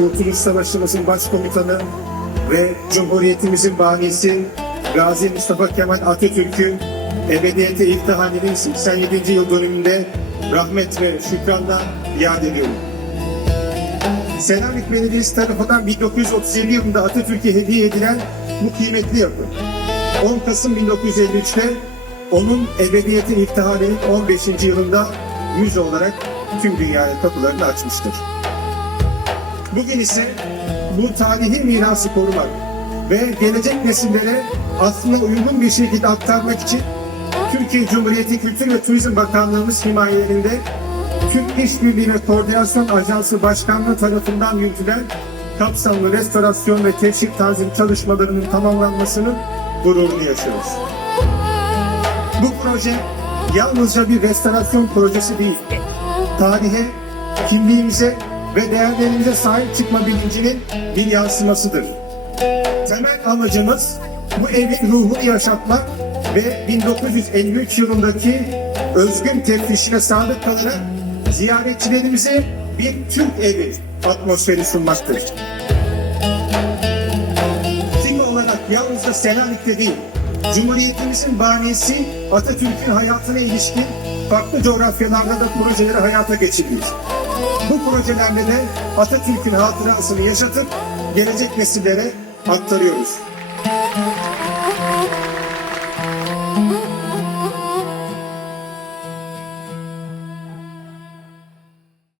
Kurtuluş Savaşımızın başkomutanı ve Cumhuriyetimizin banisi Gazi Mustafa Kemal Atatürk'ün ebediyete iltihalinin 87. yıl dönümünde rahmet ve şükranla yad ediyorum. Selanik Belediyesi tarafından 1937 yılında Atatürk'e hediye edilen bu kıymetli yapı. 10 Kasım 1953'te onun ebediyete iltihalinin 15. yılında müze olarak tüm dünyaya kapılarını açmıştır. Bugün ise bu tarihi mirası korumak ve gelecek nesillere aslında uygun bir şekilde aktarmak için Türkiye Cumhuriyeti Kültür ve Turizm Bakanlığımız himayelerinde Türk İşbirliği ve Koordinasyon Ajansı Başkanlığı tarafından yürütülen kapsamlı restorasyon ve teşvik tanzim çalışmalarının tamamlanmasının gururunu yaşıyoruz. Bu proje yalnızca bir restorasyon projesi değil, tarihe, kimliğimize ve değerlerimize sahip çıkma bilincinin bir yansımasıdır. Temel amacımız bu evin ruhunu yaşatmak ve 1953 yılındaki özgün teftişine sadık kalarak ziyaretçilerimize bir Türk evi atmosferi sunmaktır. Tim olarak yalnızca Selanik'te değil, Cumhuriyetimizin bahanesi Atatürk'ün hayatına ilişkin farklı coğrafyalarda da projeleri hayata geçiriyor. Bu projelerle de Atatürk'ün hatırasını yaşatıp gelecek nesillere aktarıyoruz.